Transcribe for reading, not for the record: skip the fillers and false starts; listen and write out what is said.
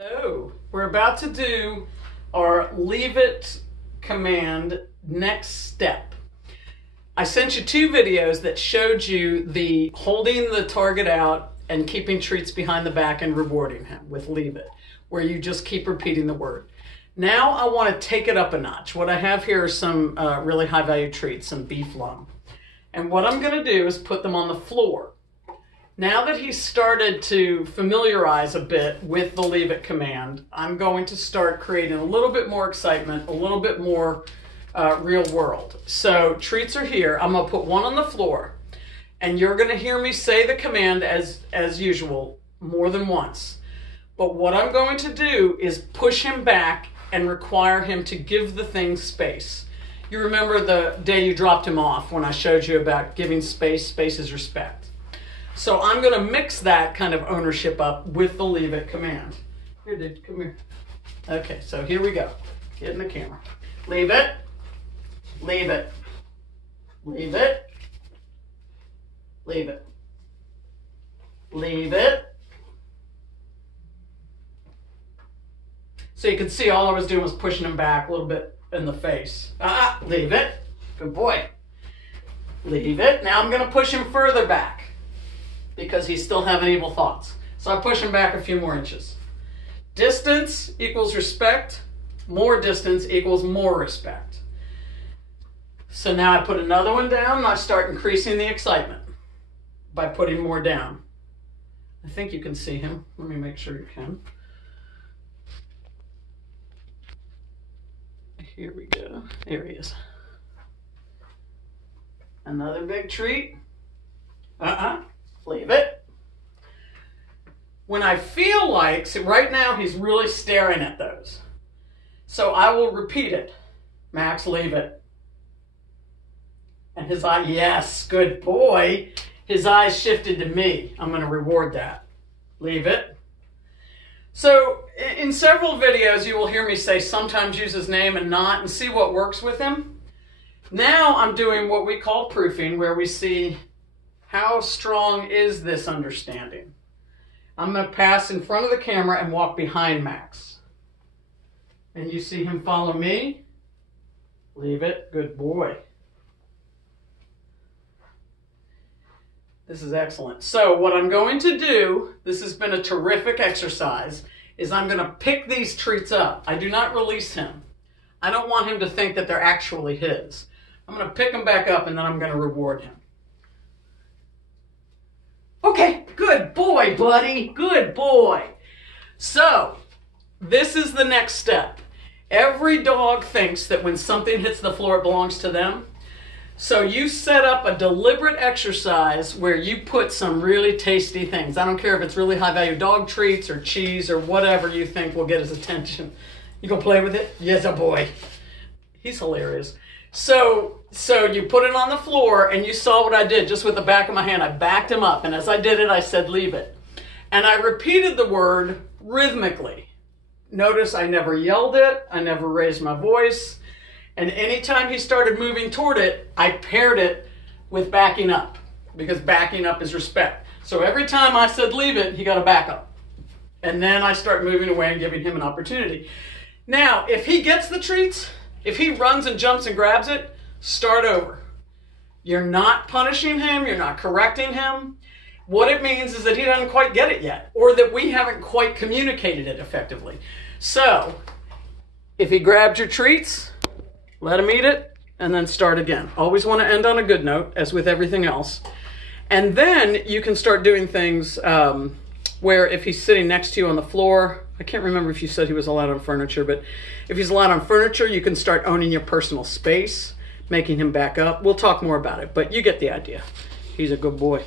So we're about to do our leave it command next step. I sent you two videos that showed you the holding the target out and keeping treats behind the back and rewarding him with leave it, where you just keep repeating the word. Now I want to take it up a notch. What I have here are some really high value treats, some beef lung. And what I'm going to do is put them on the floor. Now that he's started to familiarize a bit with the leave it command, I'm going to start creating a little bit more excitement, a little bit more real world. So treats are here. I'm going to put one on the floor, and you're going to hear me say the command as usual more than once. But what I'm going to do is push him back and require him to give the thing space. You remember the day you dropped him off when I showed you about giving space. Space is respect. So I'm going to mix that kind of ownership up with the leave it command. Here, dude, come here. Okay, so here we go. Get in the camera. Leave it. Leave it. Leave it. Leave it. Leave it. So you can see all I was doing was pushing him back a little bit in the face. Leave it. Good boy. Leave it. Now I'm going to push him further back, because he's still having evil thoughts. So I push him back a few more inches. Distance equals respect. More distance equals more respect. So now I put another one down and I start increasing the excitement by putting more down. I think you can see him. Let me make sure you can. Here we go. There he is. Another big treat. Leave it. When I feel like, see right now he's really staring at those. So I will repeat it. Max, leave it. And his eye, yes, good boy. His eyes shifted to me. I'm going to reward that. Leave it. So in several videos you will hear me say sometimes use his name and not, and see what works with him. Now I'm doing what we call proofing, where we see how strong is this understanding? I'm going to pass in front of the camera and walk behind Max. And you see him follow me. Leave it. Good boy. This is excellent. So what I'm going to do, this has been a terrific exercise, is I'm going to pick these treats up. I do not release him. I don't want him to think that they're actually his. I'm going to pick them back up and then I'm going to reward him. Okay, good boy, buddy. Good boy. So, this is the next step. Every dog thinks that when something hits the floor, it belongs to them. So you set up a deliberate exercise where you put some really tasty things. I don't care if it's really high-value dog treats or cheese or whatever you think will get his attention. You gonna play with it? Yes, a boy. He's hilarious. So you put it on the floor, and you saw what I did just with the back of my hand. I backed him up, and as I did it, I said, leave it. And I repeated the word rhythmically. Notice I never yelled it. I never raised my voice. And anytime he started moving toward it, I paired it with backing up, because backing up is respect. So every time I said leave it, he got a back up. And then I start moving away and giving him an opportunity. Now, if he gets the treats, if he runs and jumps and grabs it, start over. You're not punishing him. You're not correcting him. What it means is that he doesn't quite get it yet, or that we haven't quite communicated it effectively. So, if he grabs your treats, let him eat it, and then start again. Always want to end on a good note, as with everything else. And then you can start doing things where if he's sitting next to you on the floor, I can't remember if you said he was allowed on furniture, but if he's allowed on furniture, you can start owning your personal space, making him back up. We'll talk more about it, but you get the idea. He's a good boy.